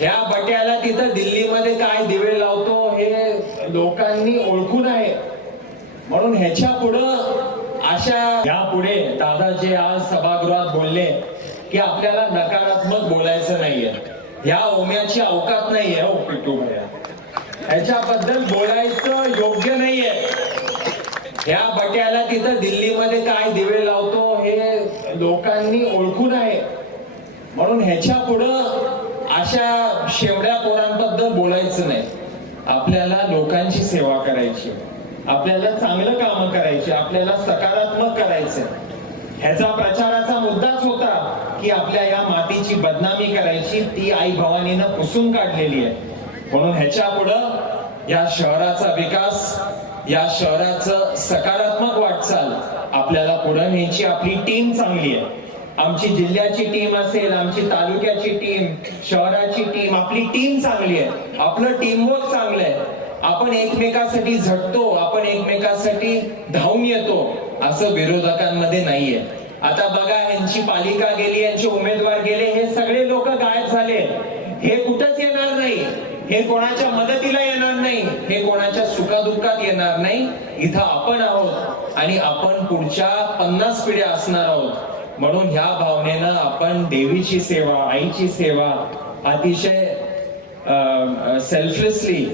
ह्या बट्याला तिथं दिल्लीमध्ये काय दिवे लावतो हे लोकांनी ओळखून आहे. म्हणून ह्याच्या पुढं अशा यापुढे दादा जे आज सभागृहात बोलले की आपल्याला नकारात्मक बोलायचं नाहीये, ह्या ओम्याची अवकात नाहीये. हो पिट्टू भैया, ह्याच्याबद्दल बोलायचं योग्य नाहीये. ह्या बट्याला तिथं दिल्लीमध्ये काय दिवे लावतो हे लोकांनी ओळखून आहे. म्हणून ह्याच्या पुढं अशा शेवड्या पोरांबद्दल बोलायचं नाही. आपल्याला लोकांची सेवा करायची, आपल्याला चांगलं काम करायची, आपल्याला सकारात्मक करायचं. ह्याचा प्रचाराचा मुद्दाच होता की आपल्या या मातीची बदनामी करायची, ती आई भवानीनं पुसून काढलेली आहे. म्हणून ह्याच्या पुढं या शहराचा विकास, या शहराचं सकारात्मक वाटचाल आपल्याला पुढे न्यायची. आपली टीम चांगली आहे, आमची जिल्ह्याची टीम असेल, आमची तालुक्याची टीम, शहराची टीम, आपली टीम चांगली आहे, आपलं टीमवर्क चांगलं आहे. आपण एकमेकांसाठी झटतो, आपण एकमेकांसाठी धावून येतो, असं विरोधकांमध्ये नाहीये. आता बघा, यांची पालिका गेली, यांचे उमेदवार गेले, हे सगळे लोक गायब झाले. हे कुठंच येणार नाही, हे कोणाच्या मदतीला येणार नाही, हे कोणाच्या सुखादुःखात येणार नाही. इथं आपण आहोत आणि आपण पुढच्या 50 पिढ्या असणार आहोत. म्हणून ह्या भावनेनं आपण देवीची सेवा, आईची सेवा अतिशय सेल्फलेसली